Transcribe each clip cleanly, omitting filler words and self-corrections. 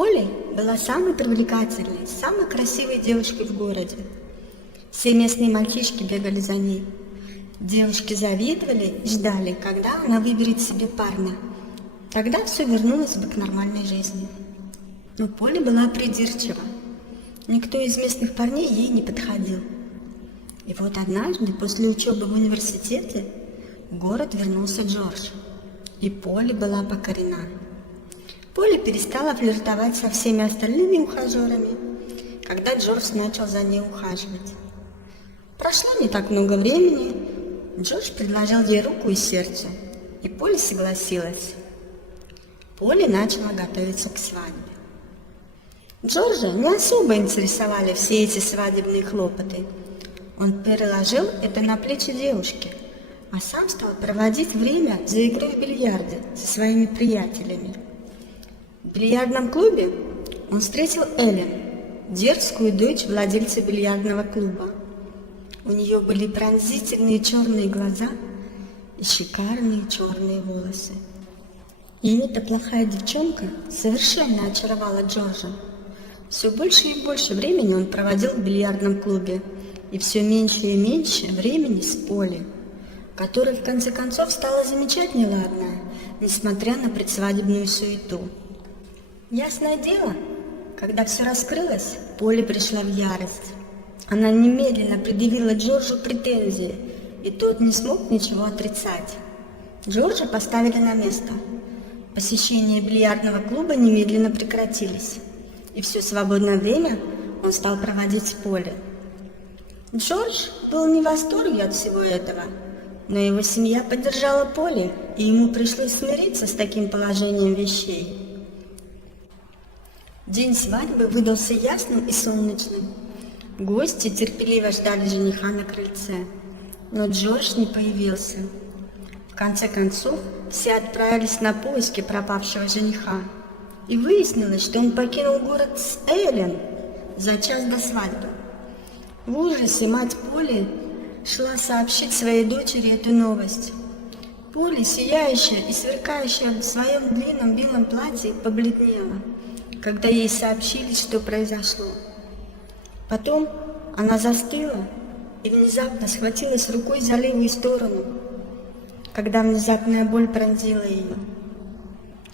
Полли была самой привлекательной, самой красивой девушкой в городе. Все местные мальчишки бегали за ней. Девушки завидовали и ждали, когда она выберет себе парня. Тогда все вернулось бы к нормальной жизни. Но Полли была придирчива. Никто из местных парней ей не подходил. И вот однажды, после учебы в университете, в город вернулся Джордж, и Полли была покорена. Полли перестала флиртовать со всеми остальными ухажерами, когда Джордж начал за ней ухаживать. Прошло не так много времени, Джордж предложил ей руку и сердце, и Полли согласилась. Полли начала готовиться к свадьбе. Джорджа не особо интересовали все эти свадебные хлопоты. Он переложил это на плечи девушки, а сам стал проводить время за игрой в бильярде со своими приятелями. В бильярдном клубе он встретил Эллен, дерзкую дочь владельца бильярдного клуба. У нее были пронзительные черные глаза и шикарные черные волосы. И эта плохая девчонка совершенно очаровала Джорджа. Все больше и больше времени он проводил в бильярдном клубе, и все меньше и меньше времени с Полли, которая в конце концов стала замечать неладное, несмотря на предсвадебную суету. Ясное дело, когда все раскрылось, Полли пришла в ярость. Она немедленно предъявила Джорджу претензии, и тот не смог ничего отрицать. Джорджа поставили на место. Посещения бильярдного клуба немедленно прекратились, и все свободное время он стал проводить с Полли. Джордж был не в восторге от всего этого, но его семья поддержала Полли, и ему пришлось смириться с таким положением вещей. День свадьбы выдался ясным и солнечным. Гости терпеливо ждали жениха на крыльце, но Джордж не появился. В конце концов, все отправились на поиски пропавшего жениха, и выяснилось, что он покинул город с Эллен за час до свадьбы. В ужасе мать Полли шла сообщить своей дочери эту новость. Полли, сияющая и сверкающая в своем длинном белом платье, побледнела, когда ей сообщили, что произошло. Потом она застыла и внезапно схватилась рукой за левую сторону, когда внезапная боль пронзила ее.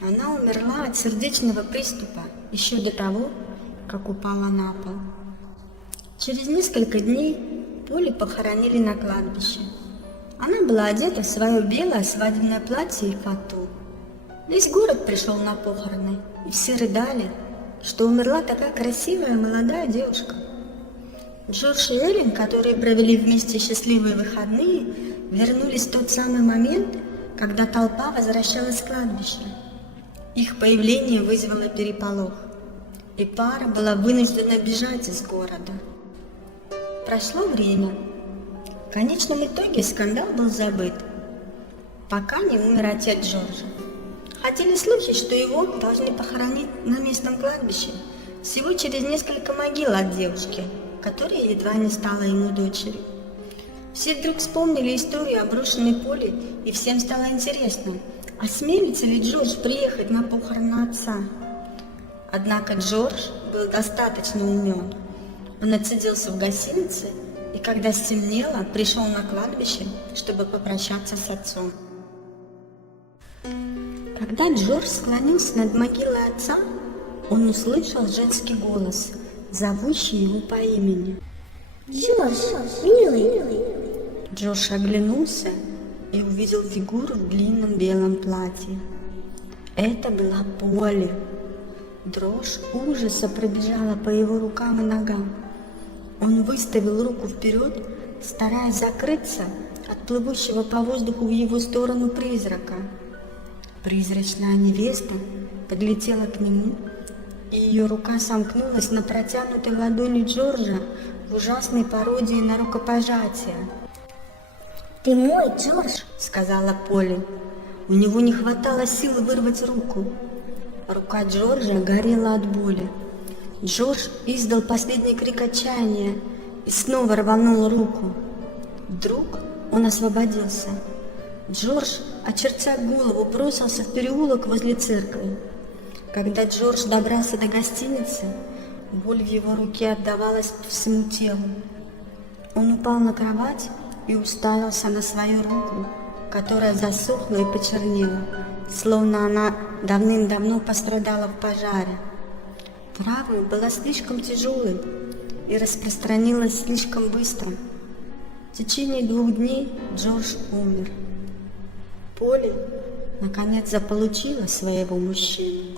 Она умерла от сердечного приступа еще до того, как упала на пол. Через несколько дней Полли похоронили на кладбище. Она была одета в свое белое свадебное платье и фату. Весь город пришел на похороны, и все рыдали, что умерла такая красивая молодая девушка. Джордж и Эллен, которые провели вместе счастливые выходные, вернулись в тот самый момент, когда толпа возвращалась с кладбища. Их появление вызвало переполох, и пара была вынуждена бежать из города. Прошло время. В конечном итоге скандал был забыт, пока не умер отец Джорджа. Ходили слухи, что его должны похоронить на местном кладбище всего через несколько могил от девушки, которая едва не стала ему дочерью. Все вдруг вспомнили историю о брошенной Полли, и всем стало интересно, осмелится ли Джордж приехать на похороны отца. Однако Джордж был достаточно умен. Он отсиделся в гостинице, и когда стемнело, пришел на кладбище, чтобы попрощаться с отцом. Когда Джордж склонился над могилой отца, он услышал женский голос, зовущий его по имени. Джордж, милый. Джордж оглянулся и увидел фигуру в длинном белом платье. Это была Полли. Дрожь ужаса пробежала по его рукам и ногам. Он выставил руку вперед, стараясь закрыться от плывущего по воздуху в его сторону призрака. Призрачная невеста подлетела к нему, и ее рука сомкнулась на протянутой ладони Джорджа в ужасной пародии на рукопожатие. «Ты мой, Джордж», — сказала Полли. У него не хватало сил вырвать руку. Рука Джорджа горела от боли. Джордж издал последний крик отчаяния и снова рванул руку. Вдруг он освободился. Джордж, очертя голову, бросился в переулок возле церкви. Когда Джордж добрался до гостиницы, боль в его руке отдавалась по всему телу. Он упал на кровать и уставился на свою руку, которая засохла и почернела, словно она давным-давно пострадала в пожаре. Травма была слишком тяжелой и распространилась слишком быстро. В течение 2 дней Джордж умер. Полли наконец заполучила своего мужчину.